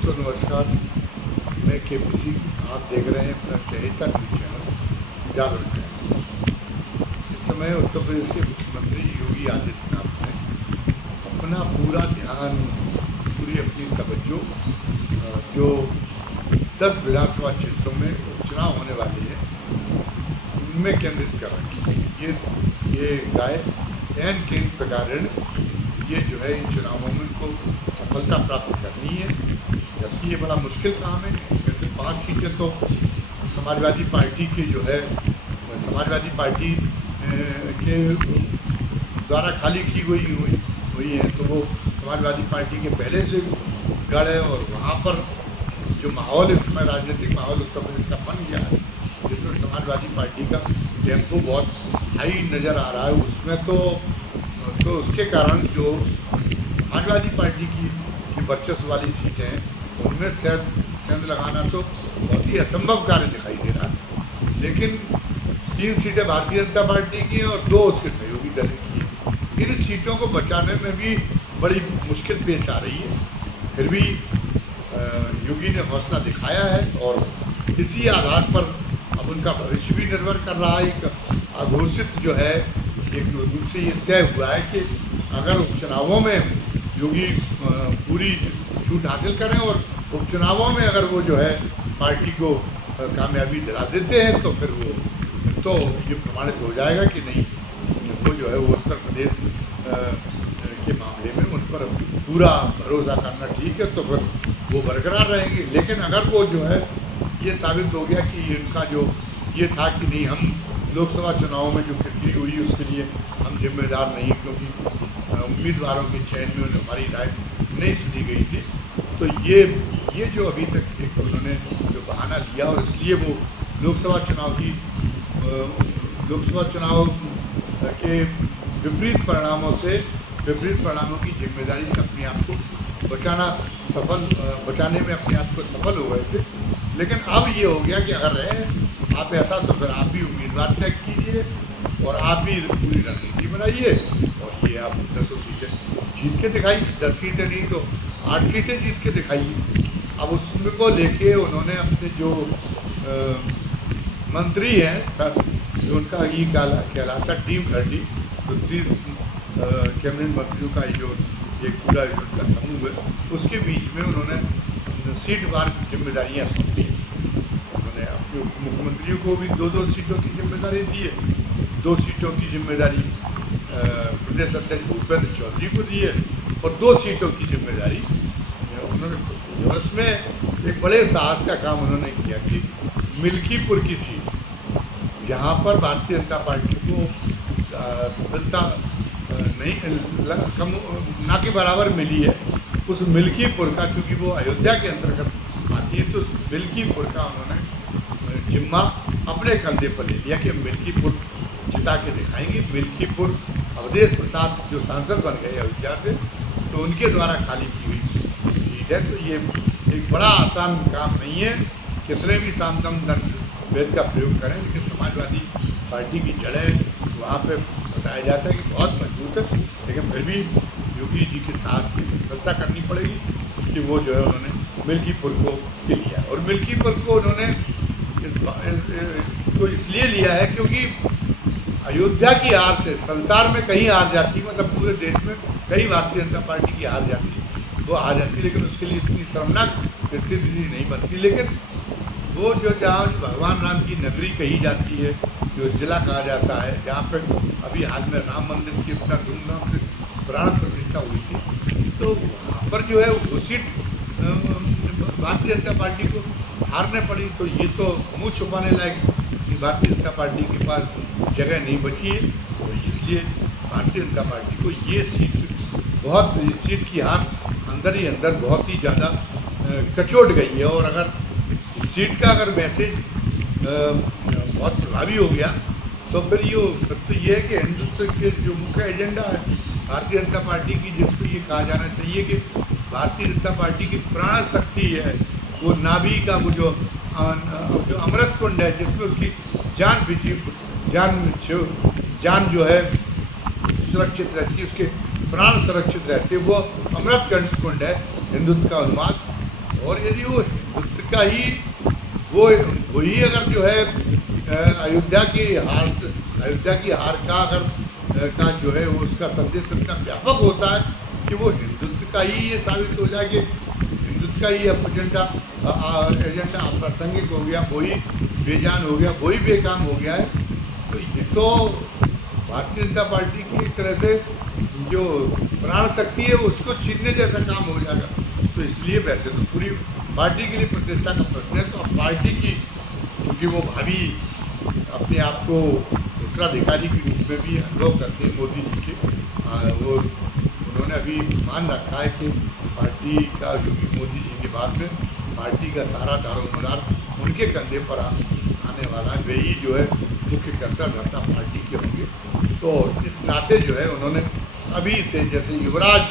दोस्तों नमस्कार। मैं केपीसी, आप देख रहे हैं अपना चहेता न्यूज चैनल जागरण टाइम्स। इस समय उत्तर प्रदेश के मुख्यमंत्री योगी आदित्यनाथ ने अपना पूरा ध्यान, पूरी अपनी तवज्जो जो 10 विधानसभा क्षेत्रों में उपचुनाव होने वाले हैं उनमें केंद्रित कर रखी है। ये गाय एन केंद्र प्रकारण ये जो है इन चुनावों में इनको सफलता प्राप्त करनी है, जबकि ये बड़ा मुश्किल काम है। वैसे 5 सीटें तो समाजवादी पार्टी के जो है समाजवादी पार्टी के द्वारा खाली की हुई है, तो वो समाजवादी पार्टी के पहले से गढ़ है और वहाँ पर जो माहौल इस समय राजनीतिक माहौल उत्तर प्रदेश का बन गया है, जिसमें समाजवादी पार्टी का टेम्पो बहुत हाई नज़र आ रहा है, उसमें तो उसके कारण जो समाजवादी पार्टी की वर्चस्व वाली सीटें हैं उनमें सेंध लगाना तो बहुत ही असंभव कार्य दिखाई दे रहा है। लेकिन 3 सीटें भारतीय जनता पार्टी की हैं और 2 उसके सहयोगी दल की हैं। इन सीटों को बचाने में भी बड़ी मुश्किल पेश आ रही है। फिर भी योगी ने हौसला दिखाया है और इसी आधार पर अब उनका भविष्य भी निर्भर कर रहा है। एक अघोषित जो है एक रूप से ये तय हुआ है कि अगर उपचुनावों में योगी पूरी छूट हासिल करें और उपचुनावों में अगर वो जो है पार्टी को कामयाबी दिला देते हैं तो फिर वो तो ये प्रमाणित हो जाएगा कि नहीं, वो जो है वो उत्तर प्रदेश के मामले में उन पर पूरा भरोसा करना ठीक है, तो फिर वो बरकरार रहेंगे। लेकिन अगर वो जो है ये साबित हो गया कि इनका जो ये था कि नहीं, हम लोकसभा चुनाव में जो प्रक्रिया हुई उसके लिए हम जिम्मेदार नहीं, क्योंकि उम्मीदवारों के चयन में हमारी राय नहीं सुनी गई थी, तो ये जो अभी तक एक उन्होंने जो बहाना लिया और इसलिए वो लोकसभा चुनाव के विपरीत परिणामों की जिम्मेदारी से अपने आप को बचाने में अपने आप को सफल हो गए थे। लेकिन अब ये हो गया कि अगर रहे आप ऐसा तो फिर आप भी उम्मीदवार तय कीजिए और आप भी पूरी रणनीति बनाइए और ये आप 10 सीटें जीत के दिखाइए। 10 सीटें नहीं तो 8 सीटें जीत के दिखाइए। अब उसमें को लेके उन्होंने अपने जो मंत्री हैं जो उनका ये कहलाता टीम 30 तो 30 कैबिनेट मंत्रियों का जो एक पूरा उनका समूह है, उसके बीच में उन्होंने सीटवार जिम्मेदारियाँ सौंपी। उन्होंने अपने मुख्यमंत्रियों को भी 2-2 सीटों की जिम्मेदारी दी है। 2 सीटों की जिम्मेदारी प्रदेश अध्यक्ष भूपेंद्र चौधरी को दी है और 2 सीटों की जिम्मेदारी उन्होंने उसमें एक बड़े साहस का काम उन्होंने किया कि मिल्कीपुर की सीट जहाँ पर भारतीय जनता पार्टी को सफलता नहीं कम ना के बराबर मिली है, उस मिल्कीपुर का, क्योंकि वो अयोध्या के अंतर्गत आती है, तो उस मिल्कीपुर का उन्होंने जिम्मा अपने कंधे पर ले लिया कि मिल्कीपुर जिता के दिखाएंगे। मिल्कीपुर अवधेश प्रसाद जो सांसद बन गए अयोध्या से, तो उनके द्वारा खाली की हुई सीट है। तो ये एक बड़ा आसान काम नहीं है, कितने भी सामदम दंड भेद का प्रयोग करें, लेकिन समाजवादी पार्टी की जड़ें वहाँ पे बताया जाता है कि बहुत मजबूत है। लेकिन फिर भी योगी जी के साहस की प्रशंसा करनी पड़ेगी कि वो जो है उन्होंने मिल्कीपुर को लिया और मिल्कीपुर को उन्होंने इसलिए लिया है क्योंकि अयोध्या की हार से संसार में कहीं हार जाती, मतलब पूरे देश में कहीं भारतीय जनता पार्टी की हार जाती, वो हार जाती, लेकिन उसके लिए इतनी शर्मनाक स्थिति नहीं बनती। लेकिन वो जो जहाँ भगवान राम की नगरी कही जाती है, जो जिला कहा जाता है, जहाँ पर अभी हाल में राम मंदिर की इतना धूमधाम से प्राण प्रतिष्ठा हुई थी, तो वहाँ पर जो है वो सीट भारतीय जनता पार्टी को हारने पड़ी। तो ये तो मुँह छुपाने लायक भारतीय जनता पार्टी के पास जगह नहीं बची है, तो इसलिए भारतीय जनता पार्टी को ये सीट की हार अंदर ही अंदर बहुत ही ज़्यादा कचोट गई है। और अगर सीट का अगर मैसेज बहुत प्रभावी हो गया तो फिर ये है कि हिंदुत्व के जो मुख्य एजेंडा है भारतीय जनता पार्टी की, जिसको ये कहा जाना चाहिए कि भारतीय जनता पार्टी की प्राण शक्ति है, वो नाभि का वो जो अमृत कुंड है, जिसमें उसकी जान जो है सुरक्षित रहती है, उसके प्राण सुरक्षित रहते, वो अमृत कुंड है हिंदुत्व का उन्माद। और यदि वो हिंदुत्व का ही वो वही अगर जो है अयोध्या की हार का अगर का जो है वो उसका संदेश इतना व्यापक होता है कि वो हिंदुत्व का ही ये साबित हो जाए कि हिंदुत्व का ही एजेंडा अप्रासंगिक हो गया, वही बेजान हो गया, वही बेकाम हो गया है, तो ये तो भारतीय जनता पार्टी की एक तरह से जो प्राण शक्ति है उसको छीनने जैसा काम हो जाएगा। तो इसलिए वैसे तो पूरी पार्टी के लिए प्रतिष्ठा का प्रश्न है, तो अब पार्टी की क्योंकि वो भावी अपने आप को उत्तराधिकारी के रूप में भी अनुभव करते हैं मोदी जी के, वो उन्होंने अभी मान रखा है कि पार्टी का योगी मोदी जी के बाद में पार्टी का सारा दारोमदार उनके कंधे पर आने वाला है, वही जो है मुख्य कर्ता धर्ता पार्टी के होंगे। तो इस नाते जो है उन्होंने अभी से जैसे युवराज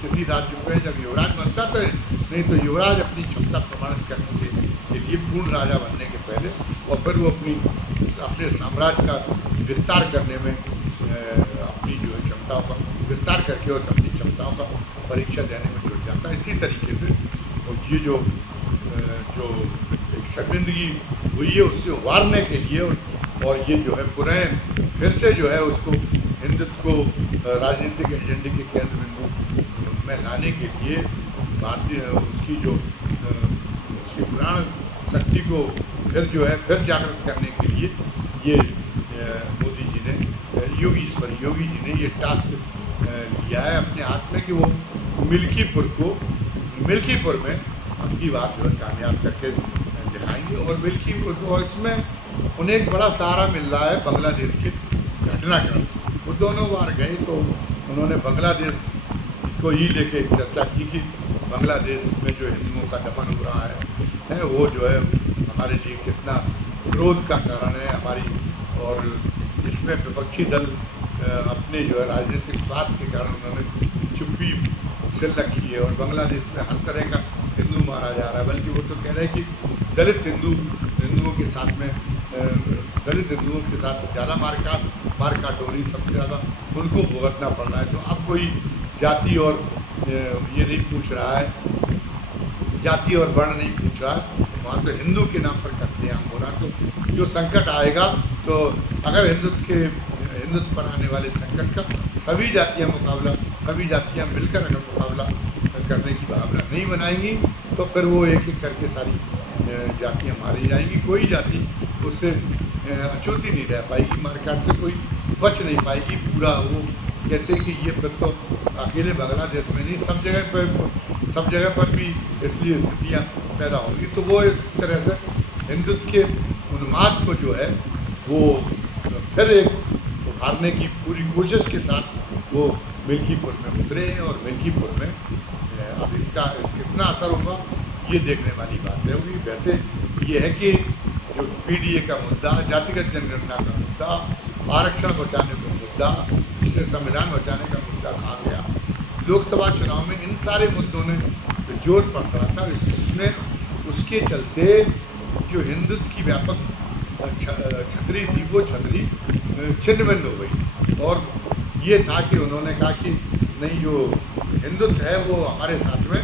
किसी राज्य में जब युवराज बनता तो नहीं तो युवराज अपनी क्षमता प्रमाणित करने के लिए पूर्ण राजा बनने के पहले और फिर वो अपने साम्राज्य का विस्तार करने में अपनी जो है क्षमताओं का विस्तार करके और अपनी क्षमताओं का परीक्षा देने में जुट जाता है। इसी तरीके से और ये जो एक शर्मिंदगी हुई है उससे उबारने के लिए और ये जो है पुनः फिर से जो है उसको हिंदुत्व को राजनीतिक एजेंडे के केंद्र बिंदु में लाने के लिए भारतीय उसकी उसकी प्राण शक्ति को फिर जो है फिर जागृत करने के लिए ये मोदी जी ने योगी जी ने ये टास्क लिया है अपने हाथ में कि वो मिल्कीपुर में अपनी बात जो है कामयाब करके दिखाएंगे। और मिल्कीपुर को इसमें उन्हें एक बड़ा सहारा मिल रहा है बांग्लादेश के घटनाक्रम से। वो दोनों बार गए तो उन्होंने बांग्लादेश को ही लेके चर्चा की कि बांग्लादेश में जो हिंदुओं का दमन हो रहा है वो जो है हमारे लिए कितना विरोध का कारण है हमारी, और इसमें विपक्षी दल अपने जो है राजनीतिक स्वार्थ के कारण उन्होंने चुप्पी से रखी है और बांग्लादेश में हर तरह का हिंदू मारा जा रहा है। बल्कि वो तो कह रहे हैं कि दलित हिंदुओं के साथ में दलित हिंदुओं के साथ ज़्यादा मारकाट हो रही, सबसे ज़्यादा उनको भुगतना पड़ रहा है। तो अब कोई जाति और ये नहीं पूछ रहा है, जाति और वर्ण नहीं पूछ रहा है, वहाँ तो हिंदू के नाम पर कत्लेआम हो रहा। तो जो संकट आएगा तो अगर हिंदुत्व पर आने वाले संकट का सभी जातियाँ मिलकर अगर मुकाबला करने की भावना नहीं बनाएंगी तो फिर वो एक एक करके सारी जातियाँ मारी जाएंगी। कोई जाति उससे अछूती नहीं रह पाएगी, मारकाट से कोई बच नहीं पाएगी। पूरा वो कहते हैं कि ये फिर तो अकेले बांग्लादेश में नहीं सब जगह पर भी इसलिए स्थितियाँ पैदा होंगी। तो वो इस तरह से हिंदुत्व के उन्माद को जो है वो फिर एक उभारने की पूरी कोशिश के साथ वो मिल्कीपुर में उतरे हैं और मिल्कीपुर में अब इसका कितना असर होगा ये देखने वाली बात है। वैसे ये है कि जो पीडीए का मुद्दा, जातिगत जनगणना का मुद्दा, आरक्षण बचाने का मुद्दा, जिसे संविधान बचाने का मुद्दा कहा गया, लोकसभा चुनाव में इन सारे मुद्दों ने जोर पड़ रहा था। इसमें उसके चलते जो हिंदुत्व की व्यापक छतरी थी वो छतरी छिन्न-भिन्न हो गई और ये था कि उन्होंने कहा कि नहीं, जो हिंदुत्व है वो हमारे साथ में,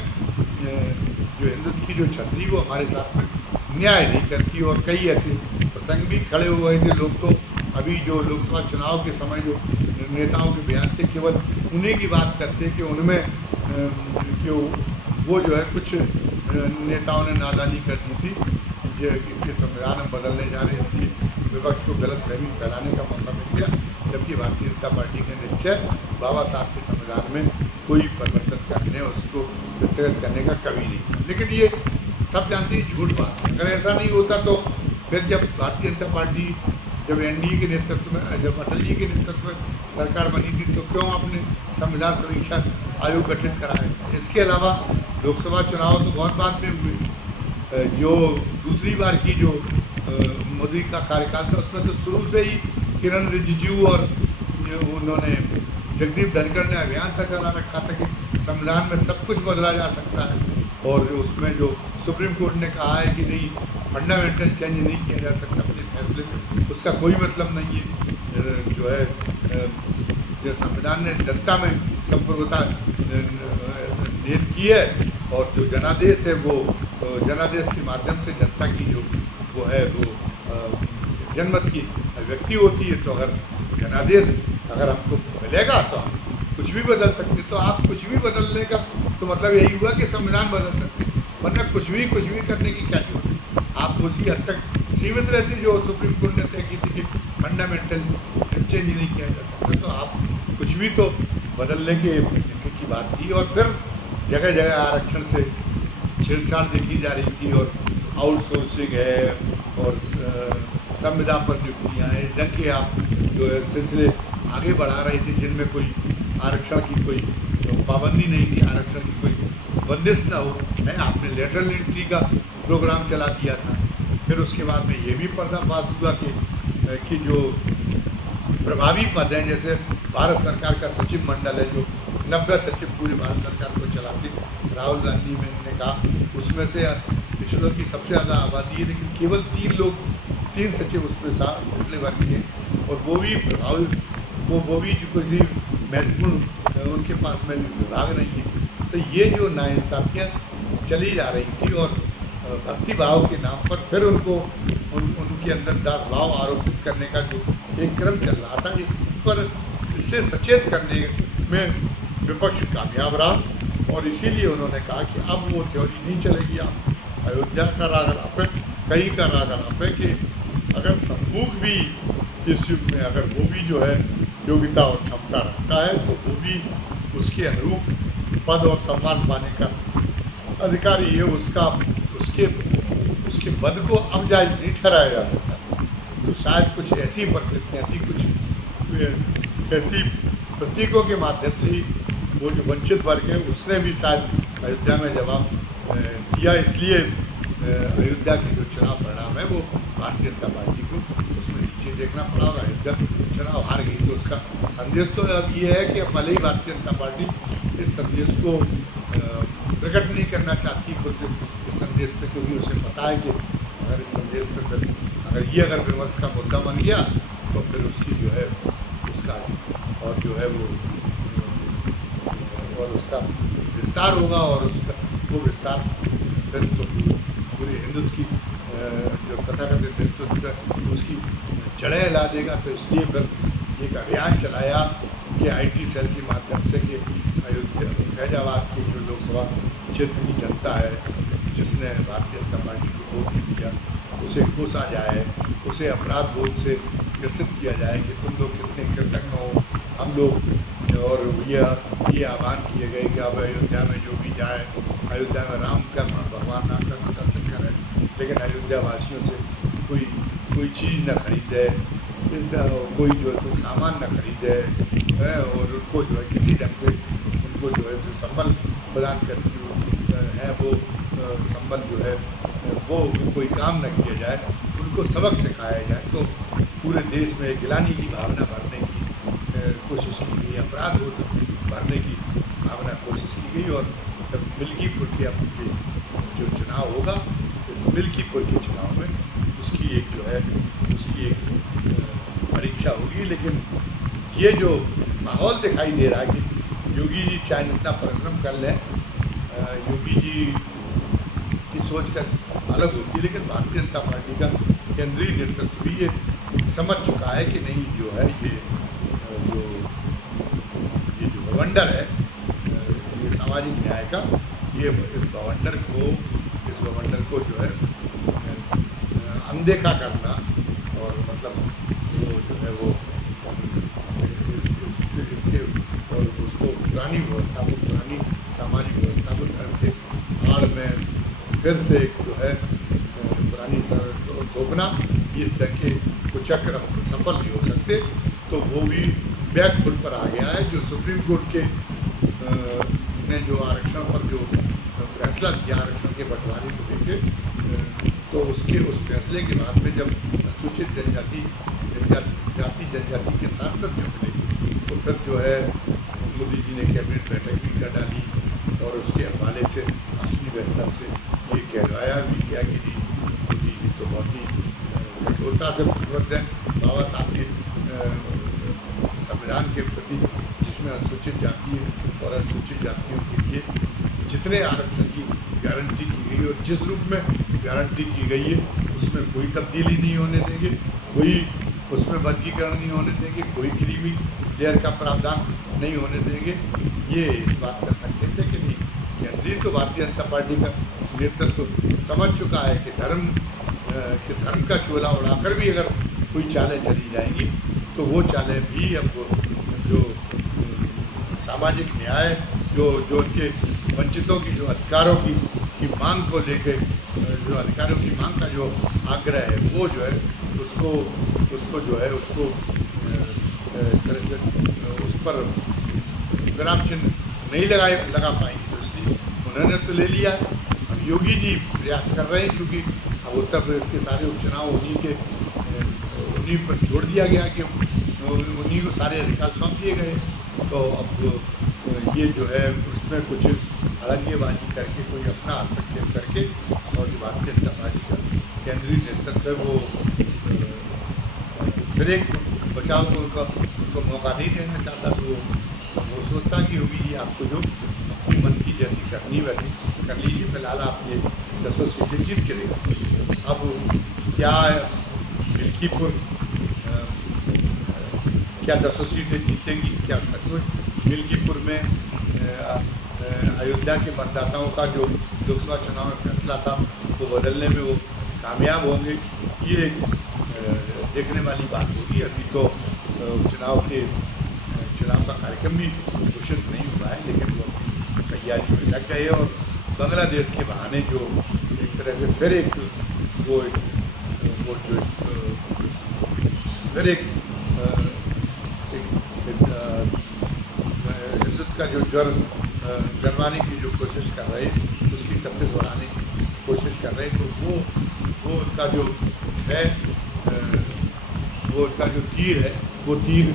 जो हिंदुत्व की जो छतरी वो हमारे साथ में न्याय नहीं करती। और कई ऐसे प्रसंग भी खड़े हुए थे। लोग तो अभी जो लोकसभा चुनाव के समय जो नेताओं के बयान थे केवल उन्हीं की बात करते कि उनमें कि वो जो है कुछ नेताओं ने नादानी कर दी थी कि संविधान हम बदलने जा रहे हैं, इसलिए विपक्ष को गलत फहमी फैलाने का मौका मिल गया। जबकि भारतीय जनता पार्टी के निश्चय बाबा साहब के संविधान में कोई परिवर्तन करने उसको विस्तृत करने का कभी नहीं था। लेकिन ये सब जानते हैं झूठ बात है। अगर ऐसा नहीं होता तो फिर जब भारतीय जनता पार्टी जब एनडीए के नेतृत्व में, जब अटल जी के नेतृत्व में सरकार बनी थी तो क्यों आपने संविधान समीक्षा आयोग गठित कराया। इसके अलावा लोकसभा चुनाव तो बहुत बाद में हुए। जो दूसरी बार की जो मोदी का कार्यकाल था उसमें तो शुरू से ही किरण रिजिजू और उन्होंने जगदीप धनखड़ ने अभियान सा चला रखा था कि संविधान में सब कुछ बदला जा सकता है। और उसमें जो सुप्रीम कोर्ट ने कहा है कि नहीं, फंडामेंटल चेंज नहीं किया जा सकता अपने फैसले में, उसका कोई मतलब नहीं है। जो है जो संविधान ने जनता में संप्रभुता निहित की है और जो जनादेश है वो जनादेश के माध्यम से जनता की जो वो है वो जनमत की व्यक्ति होती है। तो अगर जनादेश अगर हमको मिलेगा तो हम कुछ भी बदल सकते। तो आप कुछ भी बदलने का तो मतलब यही हुआ कि संविधान बदल सकते, वरना कुछ भी करने की क्या जरूरत। आप उसी हद तक सीमित रहते जो सुप्रीम कोर्ट ने तय की थी कि फंडामेंटल चेंज नहीं किया जा सकता। तो आप कुछ भी तो बदलने की बात थी। और फिर जगह जगह आरक्षण से छेड़छाड़ देखी जा रही थी, और आउटसोर्सिंग है और संविदा पर नियुक्तियाँ हैं, इस ढंग के आप जो है सिलसिले आगे बढ़ा रही थी जिनमें कोई आरक्षण की कोई पाबंदी नहीं थी, आरक्षण की कोई बंदिश ना हो है। आपने लेटरल एंट्री का प्रोग्राम चला दिया था। फिर उसके बाद में ये भी पर्दाफाश हुआ कि जो प्रभावी पद हैं, जैसे भारत सरकार का सचिव मंडल है जो 90 सचिव पूरे भारत सरकार को चलाते, राहुल गांधी ने कहा उसमें से पिछड़ों की सबसे ज़्यादा आबादी है, लेकिन केवल 3 सचिव उसमें पिछले वर्ग के हैं, और वो भी जो किसी महत्वपूर्ण उनके पास में विभाग नहीं है। तो ये जो नाइंसाफियाँ चली जा रही थी, और भक्ति भाव के नाम पर फिर उनके अंदर दास भाव आरोपित करने का जो एक क्रम चल रहा था, इससे सचेत करने में विपक्ष कामयाब रहा। और इसीलिए उन्होंने कहा कि अब वो थ्योरी नहीं चलेगी। आप अयोध्या का राग अलापे, कहीं का राग अलापे कि अगर संभूक भी इस युग में अगर वो भी जो है योग्यता और क्षमता रखता है तो वो भी उसके अनुरूप पद और सम्मान पाने का अधिकारी है। उसके पद को अब जायज नहीं ठहराया जा सकता। तो शायद कुछ ऐसी प्रकृतियाँ थी, कुछ ऐसी प्रतीकों के माध्यम से ही वो जो वंचित वर्ग है उसने भी शायद अयोध्या में जवाब दिया। इसलिए अयोध्या के जो चुनाव परिणाम है वो भारतीय जनता पार्टी को उसमें नीचे देखना पड़ा, और अयोध्या चुनाव हार गई। तो उसका संदेश तो अब ये है कि भले ही भारतीय जनता पार्टी इस संदेश को प्रकट नहीं करना चाहती खुद इस संदेश पे, क्योंकि उसे पता है कि अगर इस संदेश पे फिर अगर विमर्श का मुद्दा बन गया तो फिर उसकी जो है उसका और जो है वो और उसका विस्तार होगा, और उसका वो विस्तार फिर तो पूरे हिंदुत्व की जो तथाकथित हिंदुत्व उसकी जड़ें हिला देगा। तो इसलिए फिर एक अभियान चलाया कि IT सेल के माध्यम से कि अयोध्या फैजाबाद की जो लोकसभा क्षेत्र की जनता है जिसने भारतीय जनता पार्टी को वोट नहीं दिया, उसे कोसा जाए, उसे अपराध बोध से ग्रसित किया जाए कि तुम लोग कितने कृतज्ञ हो हम लोग। और ये आह्वान किए गए कि अब अयोध्या में जो भी जाए, अयोध्या में भगवान राम का दर्शन करें, लेकिन अयोध्या वासियों से कोई चीज़ न खरीदे, कोई जो है कोई सामान न खरीदे, और उनको जो है किसी ढंग से उनको जो है जो संबल प्रदान करती है वो संबल जो है वो कोई काम न किया जाए, उनको सबक सिखाया जाए। तो पूरे देश में गिलानी की भावना भरने की कोशिश की गई, अपराध भरने की भावना कोशिश की गई। और मिल्कीपुर के अब जो चुनाव होगा, इस मिल्कीपुर के चुनाव में उसकी एक परीक्षा होगी। लेकिन ये जो माहौल दिखाई दे रहा है कि योगी जी चाहे जितना परिश्रम कर लें, योगी जी की सोच का अलग होती है, लेकिन भारतीय जनता पार्टी का केंद्रीय नेतृत्व भी ये समझ चुका है कि नहीं जो है ये जो बवंडर है ये सामाजिक न्याय का, ये इस बवंडर को जो है अनदेखा करना, और मतलब वो जो है वो इसके और उसको पुरानी व्यवस्था को, पुरानी सामाजिक व्यवस्था को धर्म के आड़ में फिर से जो है पुरानी थोपना, इस तरह के कुचक्र सफल नहीं हो सकते। तो वो भी बैक फुट पर आ गया है। जो सुप्रीम कोर्ट के ने जो आरक्षण पर जो फैसला दिया आरक्षण के बंटवारे को लेके, तो उस फैसले के बाद में जब अनुसूचित जनजाति के सांसद जो मिले, तो फिर जो है मोदी जी ने कैबिनेट बैठक भी कर डाली, और उसके हवाले से असली वैष्णव से ये कहलाया भी किया कि मोदी जी तो बहुत ही कठोरता से प्रतिबद्ध है बाबा साहब के संविधान के प्रति, जिसमें अनुसूचित जाति और अनुसूचित जातियों के लिए इतने आरक्षण की गारंटी की गई और जिस रूप में गारंटी की गई है उसमें कोई तब्दीली नहीं होने देंगे, कोई उसमें वर्गीकरण नहीं होने देंगे, कोई क्रीमी लेयर का प्रावधान नहीं होने देंगे। ये इस बात का संकेत है कि नहीं, केंद्रीय तो भारतीय जनता पार्टी का नेतृत्व समझ चुका है कि धर्म का चोला उड़ाकर भी अगर कोई चालें चली जाएंगी तो वो चालें भी अब जो सामाजिक न्याय, जो उनके वंचितों की जो अधिकारों की मांग को लेकर, जो अधिकारों की मांग का जो आग्रह है वो जो है उसको जो है उसको उस पर विराम चिन्ह नहीं लगा पाएंगे। तो इसलिए उन्होंने तो ले लिया। अब योगी जी प्रयास कर रहे हैं, क्योंकि अब उत्तर प्रदेश के सारे उपचुनाव उन्हीं पर छोड़ दिया गया कि उन्हीं को सारे अधिकार सौंप दिए गए। तो अब ये जो है उसमें कुछ अड़ंगेबाजी करके, कोई अपना हस्तक्षेप करके, और जो भारतीय जनता पार्टी का केंद्रीय नेतृत्व है वो फिर एक बचाव को उनको मौका नहीं देना चाहता। तो वो सोचता कि योगी जी आपको जो अपनी मन की जैसी करनी वैसी कर लीजिए, फिलहाल आप ये 10 सीटें जीत के देगा। अब क्या मिल्कीपुर क्या 10 सीटें जीतेंगी? क्या सचमुच मिल्कीपुर में अयोध्या के मतदाताओं का जो लोकसभा चुनाव में फैसला था वो बदलने में वो कामयाब होंगे? ये देखने वाली बात होगी। अभी तो चुनाव का कार्यक्रम भी घोषित नहीं हुआ है, लेकिन वो तैयारी में लग गए और बांग्लादेश के बहाने जो एक तरह से फिर एक हिंदुत्व का जो ज्वर जरवाने की जो कोशिश कर रहे हैं, उसकी तफ्तीश बढ़ाने की कोशिश कर रहे हैं। तो वो उसका जो है वो उसका जो तीर है, वो तीर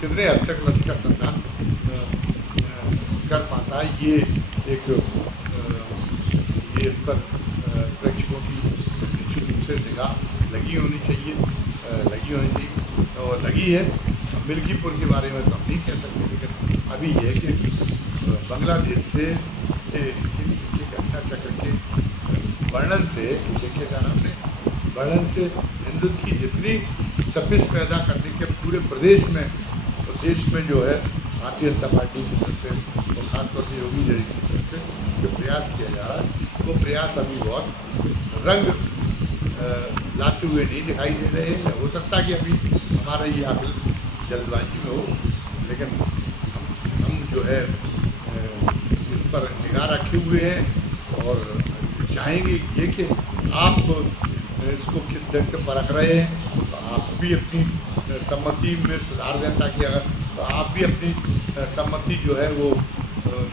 कितने हद तक लक्ष्य का संधान कर पाता है, ये इस पर प्रेक्षकों की निश्चित रूप से निगाह लगी होनी चाहिए और लगी है। मिल्कीपुर के बारे में तो हम नहीं कह सकते, लेकिन अभी ये है कि बांग्लादेश से घटना चक्र के वर्णन से देखिएगा ना, अपने वर्णन से हिंदुत्व की जितनी तपिश पैदा करने के पूरे प्रदेश में जो है भारतीय जनता पार्टी की तरफ से और खासतौर से योगी जी की तरफ से जो प्रयास किया जा रहा है, वो प्रयास अभी बहुत रंग लाते हुए नहीं दिखाई दे रहे हैं। हो सकता है कि अभी हमारा ये आकलन जल्दबाजी में हो, लेकिन हम जो है इस पर निगाह रखे हुए हैं और चाहेंगे ये कि आप इसको किस ढंग से परख रहे हैं, तो आप भी अपनी सम्मति में सुधार दें, ताकि अगर तो आप भी अपनी सम्मति जो है वो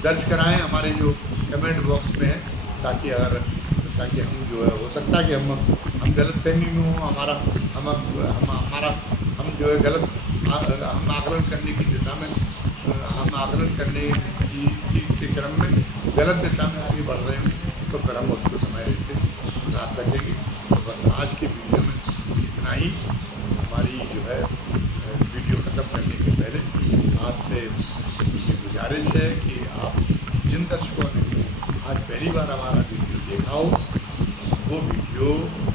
दर्ज कराएं हमारे जो कमेंट बॉक्स में है, ताकि हम जो है, हो सकता है कि हम गलत फहमी में हो, हम जो है गलत हम आकलन करने की दिशा में हम आकलन करने के क्रम में गलत दिशा में आगे बढ़ रहे हैं, तो फिर हम उसको समय देते सुधार सकेंगे। तो बस आज के वीडियो में इतना ही। हमारी जो है वीडियो ख़त्म करने के पहले आपसे ये गुजारिश है कि आप जिन दर्शकों ने आज पहली बार हमारा वीडियो देखा हो, वो वीडियो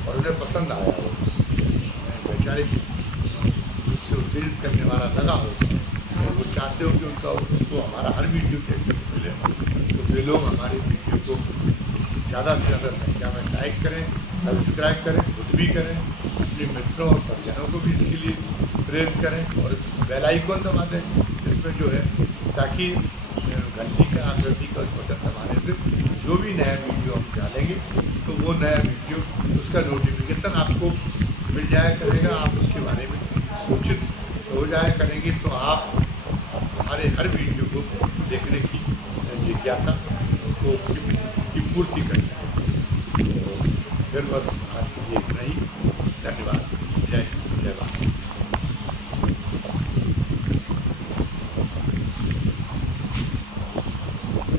और उन्हें पसंद आया हो, वैचारिक रूप से उत्तेजित करने वाला लगा हो, और वो चाहते हो कि उनको हमारा हर वीडियो देखने को मिले, तो वे लोग हमारे वीडियो को ज़्यादा से ज़्यादा संख्या में लाइक करें, सब्सक्राइब करें, खुद भी करें, अपने मित्रों और परिजनों को भी इसके लिए प्रेरित करें और बेल आइकन दबा दें इसमें जो है, ताकि घंटी का आकृति का बटन दबाने से जो भी नया वीडियो हम डालेंगे तो वो नया वीडियो उसका नोटिफिकेशन आपको मिल जाया करेगा, आप उसके बारे में सूचित हो जाया करेंगे, तो आप हमारे हर वीडियो को देखने की जिज्ञासा की पूर्ति कर सकें। फिर बस आज के लिए इतना ही। धन्यवाद। जय हिंद, जय भारत।